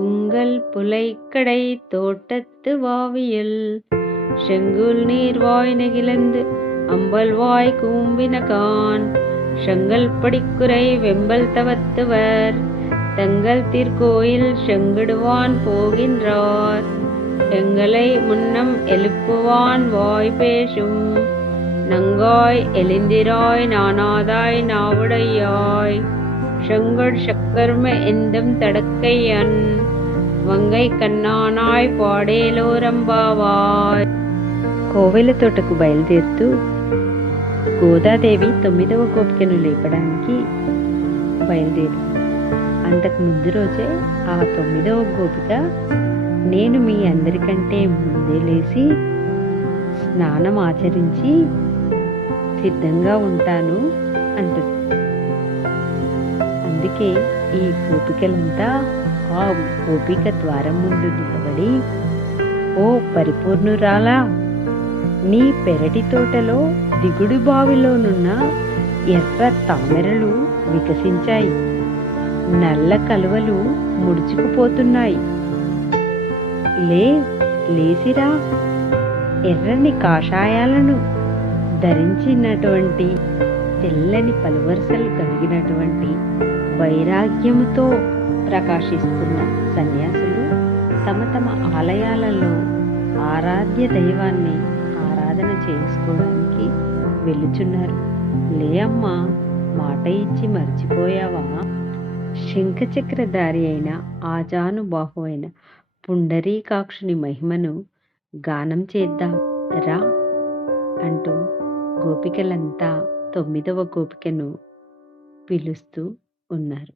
உங்கள் புலைக்கடை தோட்டத்து வாவியல் செங்குல் நீர்வாய் நெகிழந்து அம்பல்வாய் கூம்பினகான் செங்கல் படிக்குறை வெம்பல் தவத்துவர் தங்கள் திருக்கோயில் செங்கிடுவான் போகின்றார் எங்களை முன்னம் எழுப்புவான் வாய் பேசும் நங்காய் எழுந்திராய் நானாதாய் நாவுடையாய் செங்கட் சக்கர்ம எந்தும் தடக்கையன் వంగై కన్నానాయ్ పాడేలోరంబావాయ్. కోవెల తోటకు బయలుదేరుతూ గోదాదేవి 9వ గోపికను లేపడానికి బయలుదేరి అంతకు ముందు రోజే ఆ 9వ గోపిక నేను మీ అందరికంటే ముందే లేచి స్నానం ఆచరించి సిద్ధంగా ఉంటాను అంటుంది. అందుకే ఈ గోపికలంతా ఆ గోపిక ద్వారం ముందు నిలబడి, ఓ పరిపూర్ణురాలా, నీ పెరటి తోటలో దిగుడు బావిలోనున్న ఎర్ర తామరలు వికసించాయి, నల్ల కలువలు ముడుచుకుపోతున్నాయి, లేసిరా, ఎర్రని కాషాయాలను ధరించినటువంటి తెల్లని పలువరుసలు కలిగినటువంటి వైరాగ్యముతో ప్రకాశిస్తున్న సన్యాసులు తమ తమ ఆలయాలలో ఆరాధ్య దైవాన్ని ఆరాధన చేసుకోవడానికి వెళ్ళుచున్నారు. లే అమ్మా, మాట ఇచ్చి మర్చిపోయావా? శంఖచక్రధారి అయిన ఆజానుబాహు అయిన పుండరీకాక్షుని మహిమను గానం చేద్దాం రా అంటూ గోపికలంతా 9వ గోపికను పిలుస్తూ ఉన్నారు.